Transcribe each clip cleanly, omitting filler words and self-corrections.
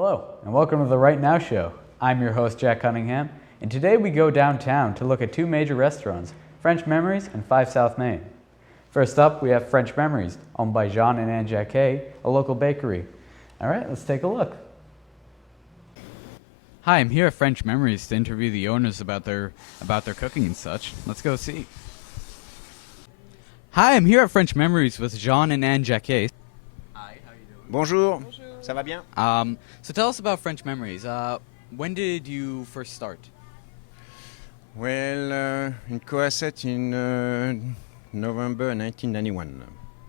Hello, and welcome to the Right Now Show. I'm your host, Jack Cunningham, and today we go downtown to look at two major restaurants, French Memories and 5 South Main. First up, we have French Memories, owned by Jean and Anne Jacquet, a local bakery. All right, let's take a look. Hi, I'm here at French Memories to interview the owners about their cooking and such. Let's go see. Hi, I'm here at French Memories with Jean and Anne Jacquet. Hi, how are you doing? Bonjour. Ça va bien? So tell us about French Memories. When did you first start? Well, in Coasset in November 1991.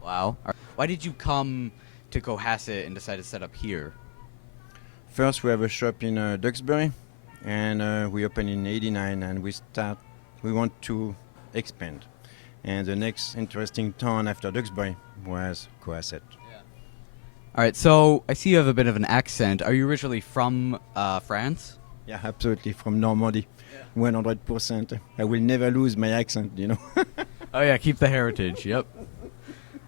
Wow. Why did you come to Cohasset and decide to set up here? First, we have a shop in Duxbury, and we opened in '89, and we want to expand. And the next interesting town after Duxbury was Coasset. All right, so I see you have a bit of an accent. Are you originally from France? Yeah, absolutely, from Normandy, 100%. I will never lose my accent, you know. Oh yeah, keep the heritage. Yep.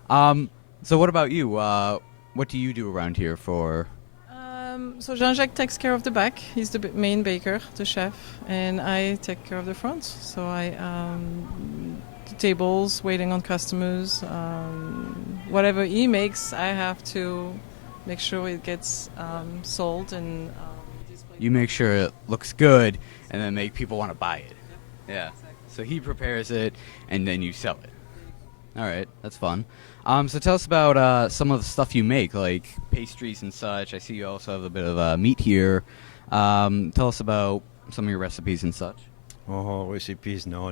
So what about you? What do you do around here for? So Jean-Jacques takes care of the back. He's the main baker, the chef, and I take care of the front. So I the tables, waiting on customers. Whatever he makes, I have to make sure it gets sold and displayed. You make sure it looks good, and then make people want to buy it. Yeah. Exactly. So he prepares it, and then you sell it. All right, that's fun. So tell us about some of the stuff you make, like pastries and such. I see you also have a bit of meat here. Tell us about some of your recipes and such. Oh, recipes, no.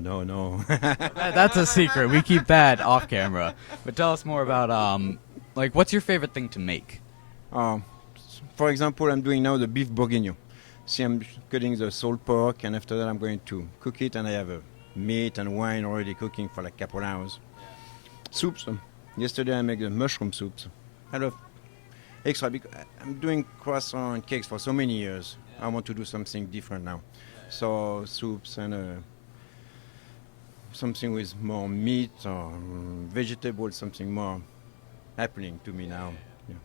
That's a secret. We keep that off camera. But tell us more about, like, what's your favorite thing to make? For example, I'm doing now the beef bourguignon. See, I'm cutting the salt pork, and after that I'm going to cook it, and I have meat and wine already cooking for like a couple hours. Soups. Yesterday I made the mushroom soups. I love extra because I'm doing croissant and cakes for so many years. I want to do something different now. So soups and something with more meat or vegetables, something more happening to me now. Yeah.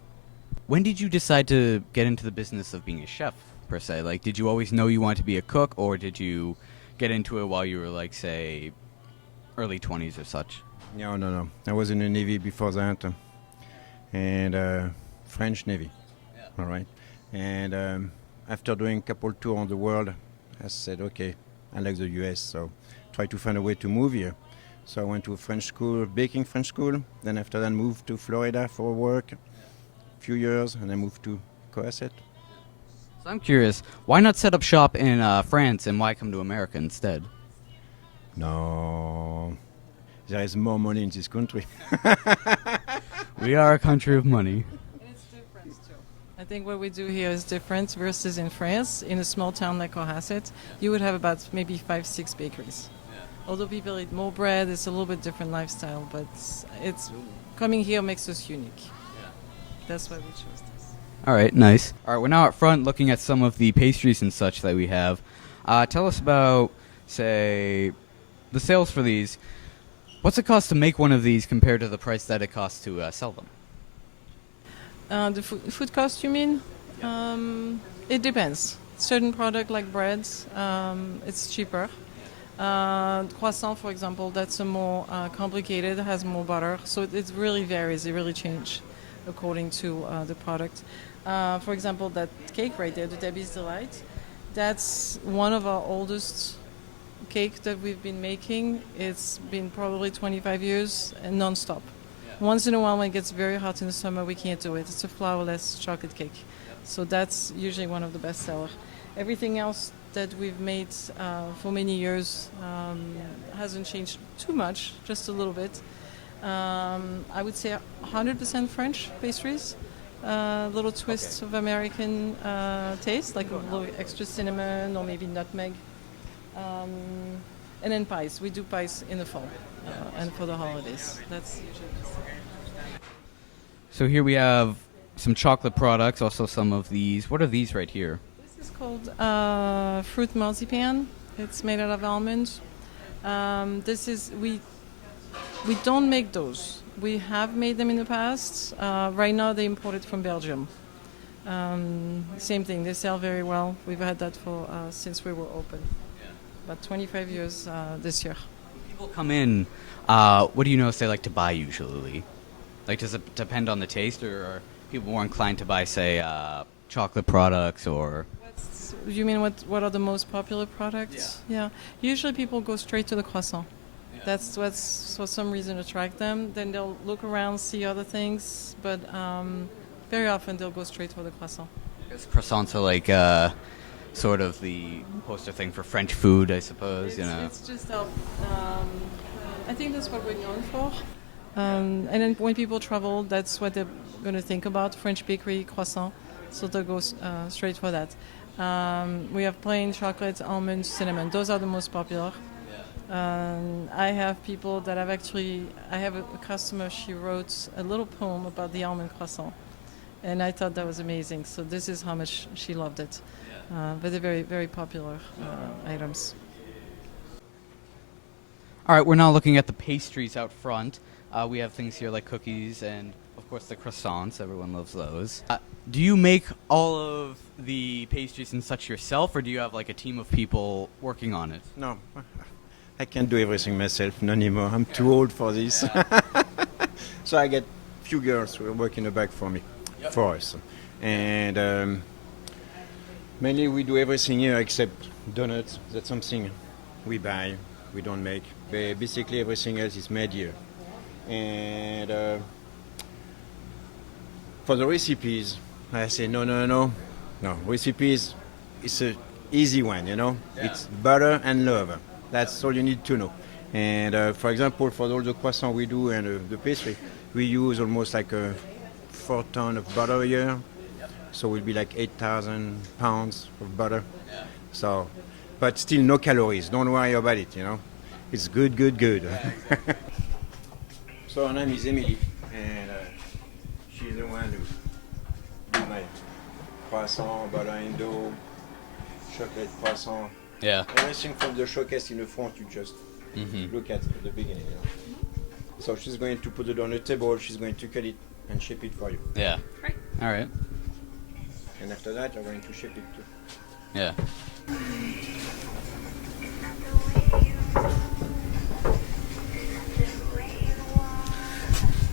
When did you decide to get into the business of being a chef, per se? Like, did you always know you wanted to be a cook, or did you get into it while you were, like, say, early 20s or such? No. I was in the Navy before that, and French Navy. Yeah. All right. And after doing a couple tours on the world, I said, okay, I like the US, so try to find a way to move here. So I went to a French school, baking French school. Then after that, moved to Florida for work, a few years, and I moved to Coasset. So I'm curious, why not set up shop in France, and why come to America instead? No, there is more money in this country. We are a country of money. It's different too. I think what we do here is different versus in France. In a small town like Cohasset, you would have about maybe 5-6 bakeries. Although people eat more bread, it's a little bit different lifestyle, but it's coming here makes us unique. That's why we chose this. All right, nice. All right, we're now up front looking at some of the pastries and such that we have. Tell us about, say, the sales for these. What's it cost to make one of these compared to the price that it costs to sell them? The food cost, you mean? It depends. Certain product like breads, it's cheaper. Croissant, for example, that's a more complicated, has more butter, so it really varies. It really changes according to the product. For example, that cake right there, the Debbie's Delight, that's one of our oldest cake that we've been making. It's been probably 25 years and non-stop. Once in a while when it gets very hot in the summer, we can't do it. It's a flourless chocolate cake. So that's usually one of the best sellers. Everything else that we've made for many years hasn't changed too much, just a little bit. I would say 100% French pastries, little twists of American taste, like a little extra cinnamon or maybe nutmeg. And then pies. We do pies in the fall and for the holidays. That's usually. So here we have some chocolate products, also some of these. What are these right here? This is called fruit marzipan. It's made out of almond. We don't make those. We have made them in the past. Right now they import it from Belgium. Same thing, they sell very well. We've had that for since we were open. About 25 years this year. People come in. What do you notice they like to buy usually? Like, does it depend on the taste, or are people more inclined to buy, say, chocolate products or? You mean what are the most popular products? Yeah. Usually people go straight to the croissant. Yeah. That's what's for some reason attract them. Then they'll look around, see other things, but very often they'll go straight for the croissant. Because croissants are like sort of the poster thing for French food, I suppose. It's just I think that's what we're known for. And then when people travel, that's what they're going to think about: French bakery, croissant. So they'll go straight for that. We have plain chocolate, almonds, cinnamon. Those are the most popular. I have people that I have a customer, she wrote a little poem about the almond croissant. And I thought that was amazing. So this is how much she loved it. But they're very, very popular items. All right, we're now looking at the pastries out front. We have things here like cookies and, of course, the croissants. Everyone loves those. Do you make all of the pastries and such yourself, or do you have like a team of people working on it? No, I can't do everything myself, not anymore. I'm too old for this. So I get few girls who are working the back for me, for us. And mainly we do everything here except donuts. That's something we buy, we don't make. Basically everything else is made here. And for the recipes, I say no. Recipes, it's an easy one, you know. Yeah. It's butter and love. That's all you need to know. And for example, for all the croissants we do and the pastry, we use almost like 4 tons of butter a year. Yep. So it will be like 8,000 pounds of butter. Yeah. So, but still no calories. Don't worry about it, you know. It's good. Yeah. So her name is Emily, and she's the one who do my croissant, butter and dough, chocolate croissant. Yeah. Everything from the showcase in the front, you just look at the beginning. You know? So she's going to put it on the table, she's going to cut it and ship it for you. Yeah. Right. All right. And after that, you're going to ship it too. Yeah.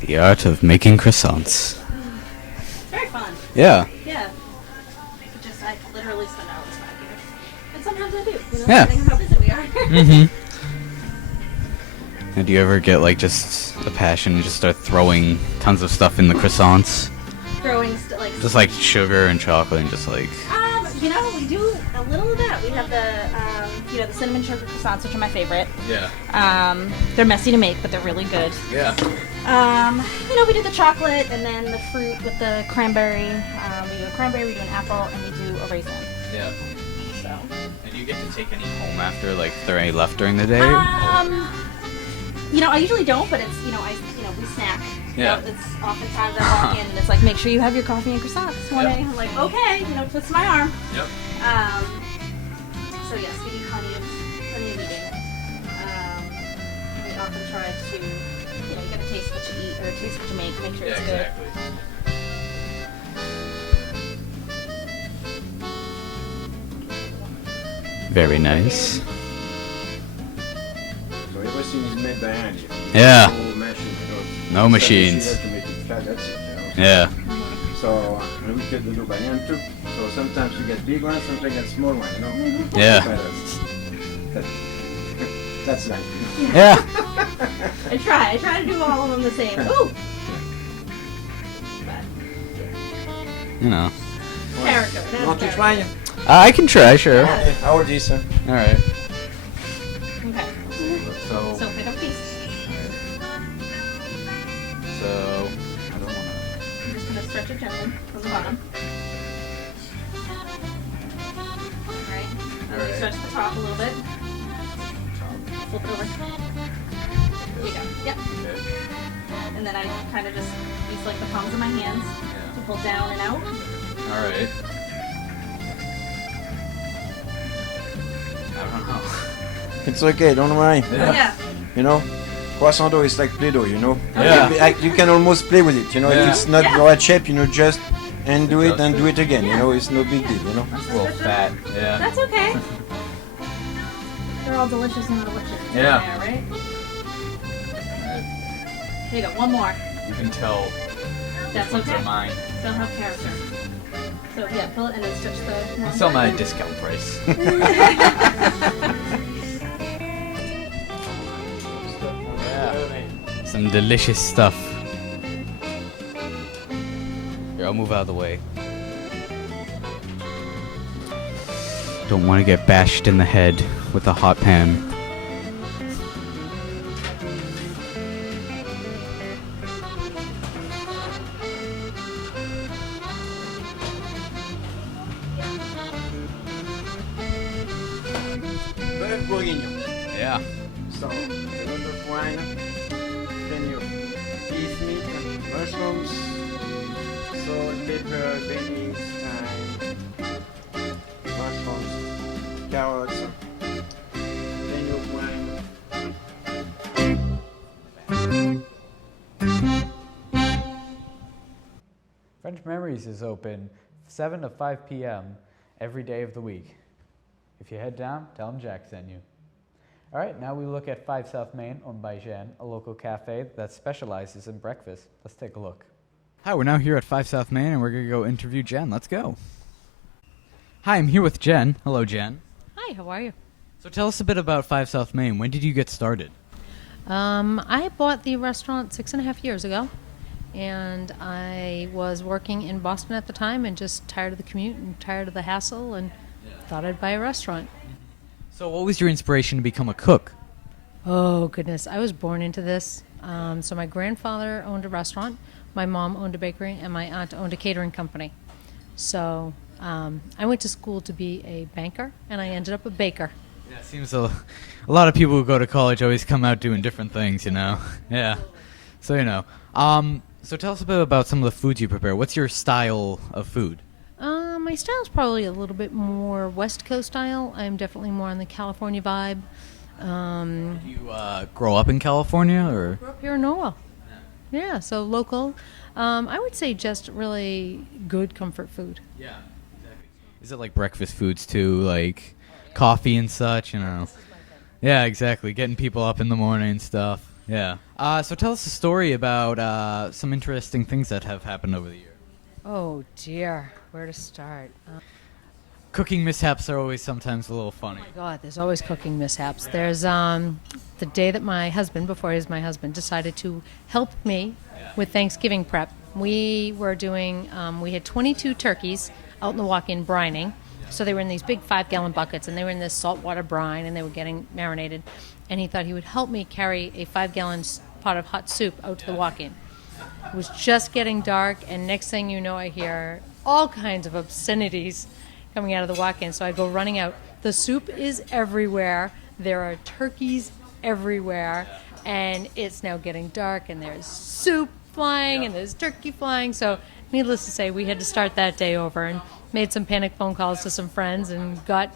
The art of making croissants. Very fun. Yeah. Yeah. I literally spend hours back here. And sometimes I do, you know, Yeah. depending on how busy we are. Mm-hmm. And do you ever get like just a passion and just start throwing tons of stuff in the croissants? Throwing Just like sugar and chocolate and just like... you know, we do a little of that. We have the cinnamon sugar croissants, which are my favorite. Yeah. They're messy to make, but they're really good. Yeah. We do the chocolate and then the fruit with the cranberry. We do a cranberry, we do an apple, and we do a raisin. Yeah. So. And do you get to take any home after, like, if there are any left during the day? I usually don't, but it's, we snack. Yeah. It's oftentimes I walk in and it's like, make sure you have your coffee and croissants one day. I'm like, okay, twist my arm. Yep. So yes, we do plenty of eating. We often try to, you gotta taste what you eat or taste what you make sure it's good. Exactly. Very nice. So everything is made by hand here. Yeah. No machine, No machines. You have to make it flat, that's it, Yeah. So and we cut the dough by hand too. So sometimes you get big ones, sometimes you get small ones, Yeah. That's life. Yeah. I try to do all of them the same. Ooh! But character. You want to try? I can try, sure. Okay, how old is it? All right. Okay. So pick up these. So I don't want I'm just gonna stretch it gently from the bottom. Alright. Alright. Stretch the top a little bit. Flip it over. There you go. Yep. And then I kind of just use like the palms of my hands to pull down and out. all right. I don't know. It's okay, don't worry. Yeah. Croissant dough is like Play-Doh, Yeah. You can almost play with it, Yeah. If it's not Yeah. the right shape, just and do it and do it again. You know, it's no big deal. You know. That's a little fat. Yeah. That's okay. They're all delicious and delicious. Yeah. There, right? Here you go. One more. You can tell That's which ones okay. are mine. They'll have character. So yeah, fill it and then stretch the. It's still not a discount price. Yeah. Some delicious stuff. Here, I'll move out of the way. Don't want to get bashed in the head with a hot pan. Beef bourguignon. Yeah. So, a lot of wine, then you beef meat, mushrooms, salt, pepper, bay leaves, thyme, mushrooms, carrots, then you wine. French Memories is open 7 to 5 p.m. every day of the week. If you head down, tell them Jack sent you. All right, now we look at 5 South Maine, owned by Jen, a local cafe that specializes in breakfast. Let's take a look. Hi, we're now here at 5 South Maine, and we're going to go interview Jen. Let's go. Hi, I'm here with Jen. Hello, Jen. Hi, how are you? So tell us a bit about 5 South Maine. When did you get started? I bought the restaurant 6.5 years ago, and I was working in Boston at the time and just tired of the commute and tired of the hassle and thought I'd buy a restaurant. So what was your inspiration to become a cook? Oh, goodness. I was born into this. So my grandfather owned a restaurant, my mom owned a bakery, and my aunt owned a catering company. So I went to school to be a banker, and I ended up a baker. Yeah, it seems a lot of people who go to college always come out doing different things, you know? Yeah. So, you know. So tell us a bit about some of the foods you prepare. What's your style of food? My style's probably a little bit more West Coast style. I'm definitely more on the California vibe. You grow up in California, or? Grew up here in Norwell. Yeah, so local. I would say just really good comfort food. Yeah, exactly. Is it like breakfast foods too, like coffee and such, you know? Yeah, exactly. Getting people up in the morning and stuff. Yeah. So tell us a story about some interesting things that have happened over the year. Oh, dear. Where to start? Cooking mishaps are always sometimes a little funny. Oh, my God, there's always cooking mishaps. There's the day that my husband, before he was my husband, decided to help me with Thanksgiving prep. We were doing, we had 22 turkeys out in the walk-in brining. So they were in these big 5-gallon buckets, and they were in this saltwater brine, and they were getting marinated. And he thought he would help me carry a 5-gallon pot of hot soup out to the walk-in. It was just getting dark, and next thing you know, I hear all kinds of obscenities coming out of the walk-in. So I go running out. The soup is everywhere. There are turkeys everywhere, and it's now getting dark, and there's soup flying, and there's turkey flying. So needless to say, we had to start that day over and made some panic phone calls to some friends and got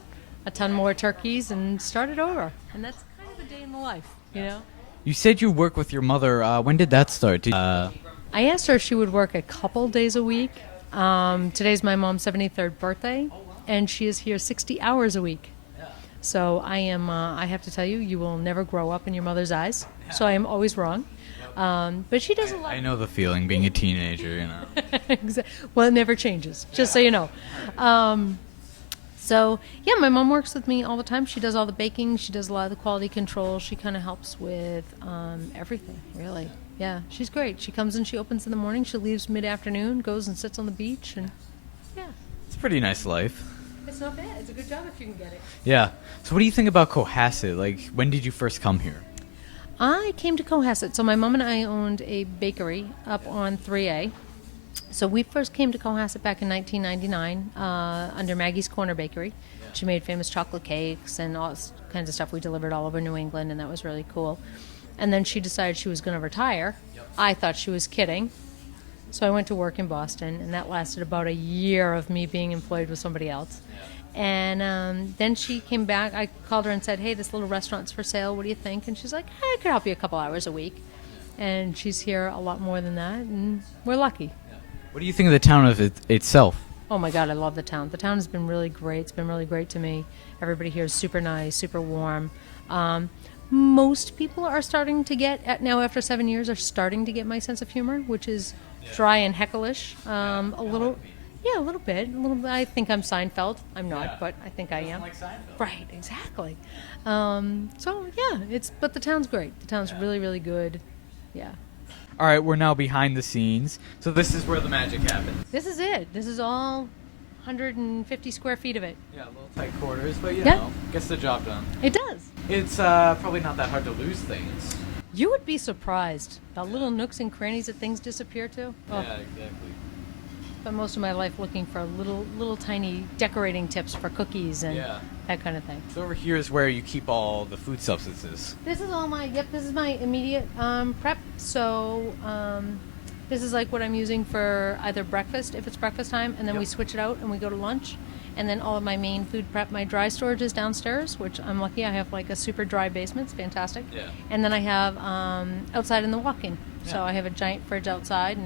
a ton more turkeys and started over. And that's kind of a day in the life, you know? You said you work with your mother. When did that start? I asked her if she would work a couple days a week. Today's my mom's 73rd birthday, and she is here 60 hours a week. So I am, I have to tell you, you will never grow up in your mother's eyes. So I am always wrong. But she does a lot. I know the feeling, being a teenager, you know. Well, it never changes, just so you know. So, yeah, my mom works with me all the time. She does all the baking. She does a lot of the quality control. She kind of helps with everything, really. Yeah, she's great. She comes and she opens in the morning. She leaves mid-afternoon, goes and sits on the beach, and yeah. It's a pretty nice life. It's not bad. It's a good job if you can get it. Yeah. So what do you think about Cohasset? Like, when did you first come here? I came to Cohasset. So my mom and I owned a bakery up on 3A. So we first came to Cohasset back in 1999 under Maggie's Corner Bakery. She made famous chocolate cakes and all kinds of stuff. We delivered all over New England, and that was really cool. And then she decided she was going to retire. I thought she was kidding. So I went to work in Boston, and that lasted about a year of me being employed with somebody else. And then she came back. I called her and said, hey, this little restaurant's for sale. What do you think? And she's like, hey, I could help you a couple hours a week. And she's here a lot more than that, and we're lucky. What do you think of the town of itself? Oh my God, I love the town. The town has been really great. It's been really great to me. Everybody here is super nice, super warm. Most people are starting to get, now after 7 years, are starting to get my sense of humor, which is dry and hecklish. A little, yeah, a little bit. I think I'm Seinfeld. I'm not, but I think I am. Like Seinfeld. Right, exactly. So yeah, but the town's great. The town's really, really good. Yeah. All right, we're now behind the scenes. So this is where the magic happens. This is it. This is all 150 square feet of it. Yeah, a little tight quarters, but Yeah. gets the job done. It does. It's probably not that hard to lose things. You would be surprised the little nooks and crannies that things disappear to. Oh, Yeah, exactly. spent most of my life looking for little tiny decorating tips for cookies and Yeah. that kind of thing. So over here is where you keep all the food substances. This is all this is my immediate prep. So this is like what I'm using for either breakfast, if it's breakfast time, and then we switch it out and we go to lunch. And then all of my main food prep, my dry storage is downstairs, which I'm lucky. I have like a super dry basement. It's fantastic. Yeah. And then I have outside in the walk-in. So Yeah. I have a giant fridge outside,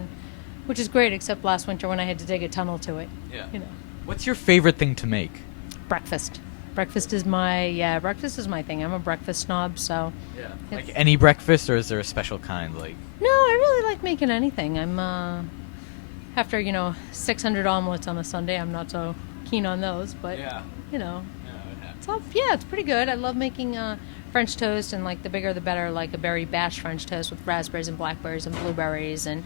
which is great, except last winter when I had to dig a tunnel to it. Yeah. You know, What's your favorite thing to make? breakfast. Breakfast is my thing. I'm a breakfast snob, so. Yeah. It's- Like any breakfast, or is there a special kind? Like. No, I really like making anything. I'm after 600 omelets on a Sunday, I'm not so keen on those, but Yeah. you know, Yeah, it happens. it's pretty good. I love making French toast, and like the bigger the better, like a berry bash French toast with raspberries and blackberries and blueberries, and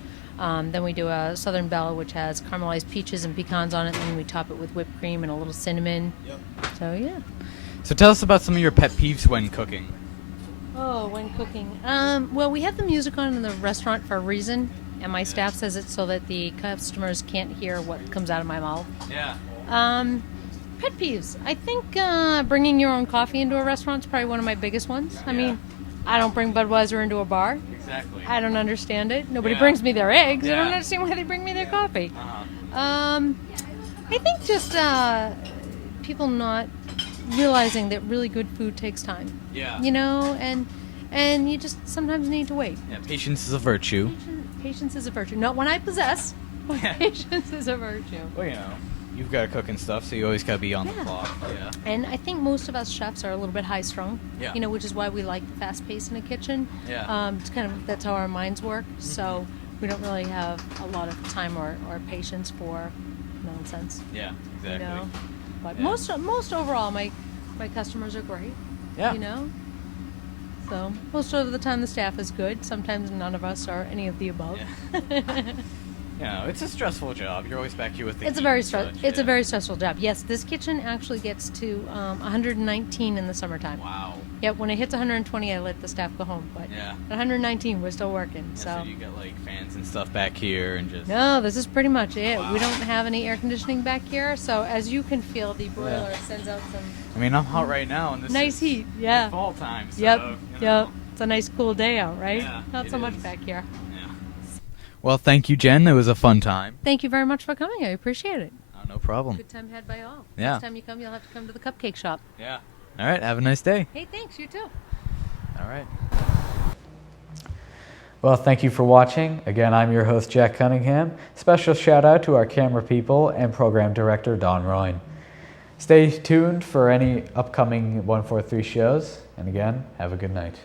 then we do a Southern Belle, which has caramelized peaches and pecans on it, and then we top it with whipped cream and a little cinnamon. Yep. So yeah. So tell us about some of your pet peeves when cooking. Oh, when cooking. Well, we have the music on in the restaurant for a reason, and my staff says it so that the customers can't hear what comes out of my mouth. Yeah. Pet peeves. I think bringing your own coffee into a restaurant is probably one of my biggest ones. I mean, I don't bring Budweiser into a bar. Exactly. I don't understand it. Nobody Yeah. brings me their eggs. I Yeah. don't understand why they bring me their coffee. Uh-huh. I think just people not realizing that really good food takes time. Yeah. And you just sometimes need to wait. Yeah. Patience is a virtue. Patience is a virtue. Not one I possess, but Yeah. patience is a virtue. Well, you've got to cook and stuff, so you always got to be on Yeah. the clock. Yeah. And I think most of us chefs are a little bit high strung. Yeah. Which is why we like the fast pace in a kitchen. Yeah. It's that's how our minds work. So we don't really have a lot of time or patience for nonsense. Yeah. Exactly. But Yeah. most overall, my customers are great. Yeah. So most of the time the staff is good. Sometimes none of us are any of the above. It's a stressful job. You're always back here with the It's a heat very and such, it's a yeah. very stressful job. Yes, this kitchen actually gets to 119 in the summertime. Wow. Yep, when it hits 120, I let the staff go home. But Yeah. at 119, we're still working. Yeah, So you got like fans and stuff back here and just. no, this is pretty much it. Wow. We don't have any air conditioning back here, so as you can feel, the broiler sends out some I mean, I'm hot right now, and this nice is heat. Yeah. fall time. So, Yep. you know. Yep. It's a nice cool day out, right? Yeah, Not it so much is. back here. Yeah. Well, thank you, Jen. It was a fun time. Thank you very much for coming. I appreciate it. Oh, no problem. Good time had by all. Yeah. Next time you come, you'll have to come to the cupcake shop. Yeah. All right. Have a nice day. Hey, thanks. You too. All right. Well, thank you for watching. Again, I'm your host, Jack Cunningham. Special shout out to our camera people and program director, Don Royne. Stay tuned for any upcoming 143 shows. And again, have a good night.